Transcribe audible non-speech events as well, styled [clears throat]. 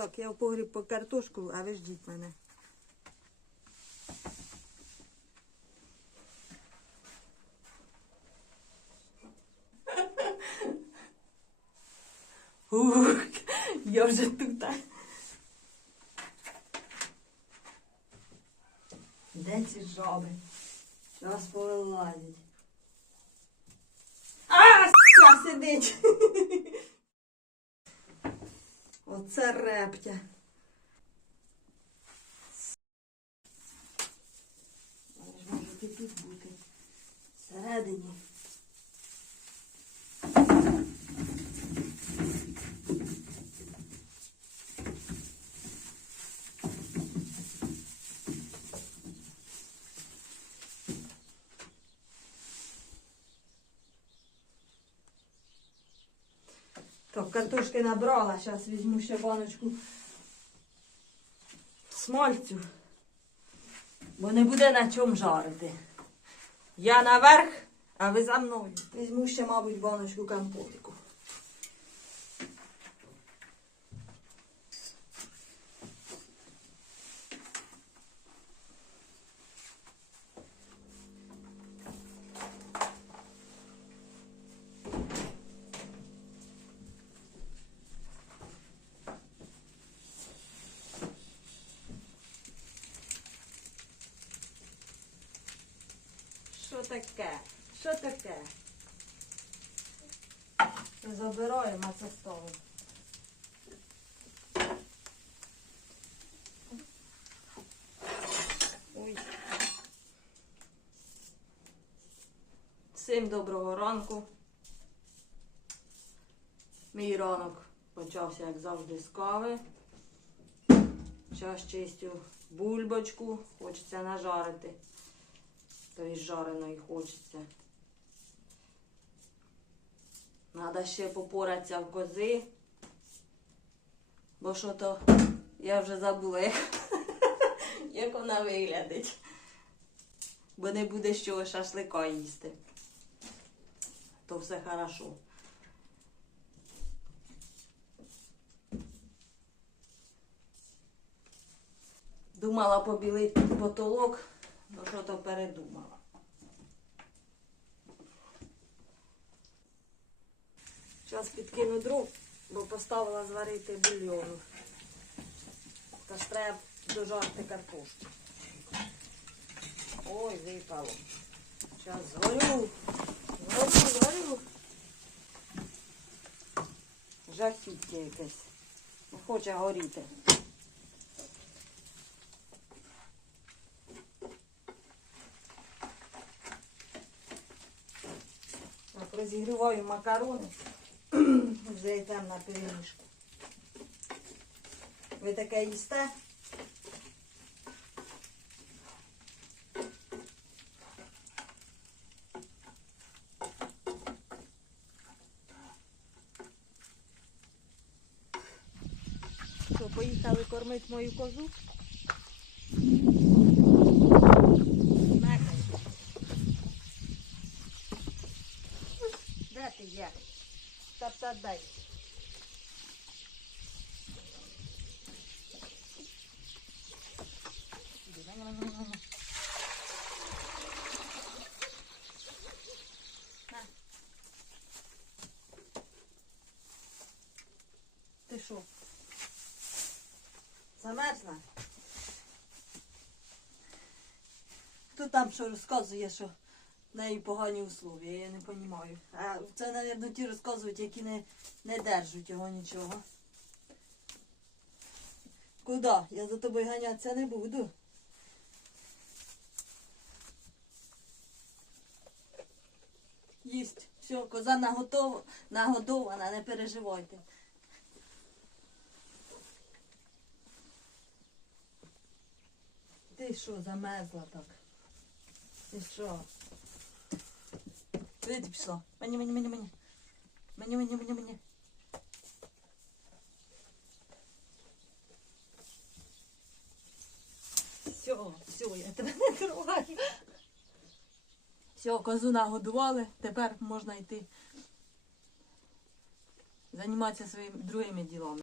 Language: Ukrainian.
Так, я в погріб по картошку, а ви ждіть мене. Ух, я вже тут. Де ці жаби? Зараз повилазять. А, с***а, сидить. Оце рептя. Ж може тут бути. Всередині. Так, картошки набрала, зараз візьму ще баночку смальцю. Бо не буде на чому жарити. Я наверх, а ви за мною. Візьму ще, мабуть, баночку компотику. Що таке? Що таке? Забираємо, це. Ой. Всім доброго ранку. Мій ранок почався, як завжди, з кави. Час чистю бульбочку, хочеться нажарити. Тої жареної хочеться. Надо ще попоратися в кози. Бо що то я вже забула, як, [laughs] як вона виглядить. Бо не буде з чого шашлика їсти. То все хорошо. Думала побілити потолок, ну що то передумала. Зараз підкину дров, бо поставила зварити бульйону. Тож треба дожарити картошку. Ой, випало. Зараз згорю. Згорю, згорю. Жахіття якесь. Хоче горіти. Так, розігріваю макарони. Вже [clears throat] йдемо на перемішку. Ви таке їсте? Що, поїхали кормити мою козу? Мекай. Де ти є? Та-та дай. Іди, на, на, на, на, на. На. Ти що? Замерзла? Хто там що розказує, що в неї погані условия, я не розумію. А це, мабуть, ті розказують, які не, не держать його нічого. Куди? Я за тобою ганятися не буду. Їсть. Все, коза наготова, нагодована, не переживайте. Ти що, замерзла так? Ти що? Куди пішла? Мені, мені, мені, мені. Мені, мені, мені, мені. Все, все, я тебе не трогаю. Все, козу нагодували, тепер можна йти займатися своїми другими ділами.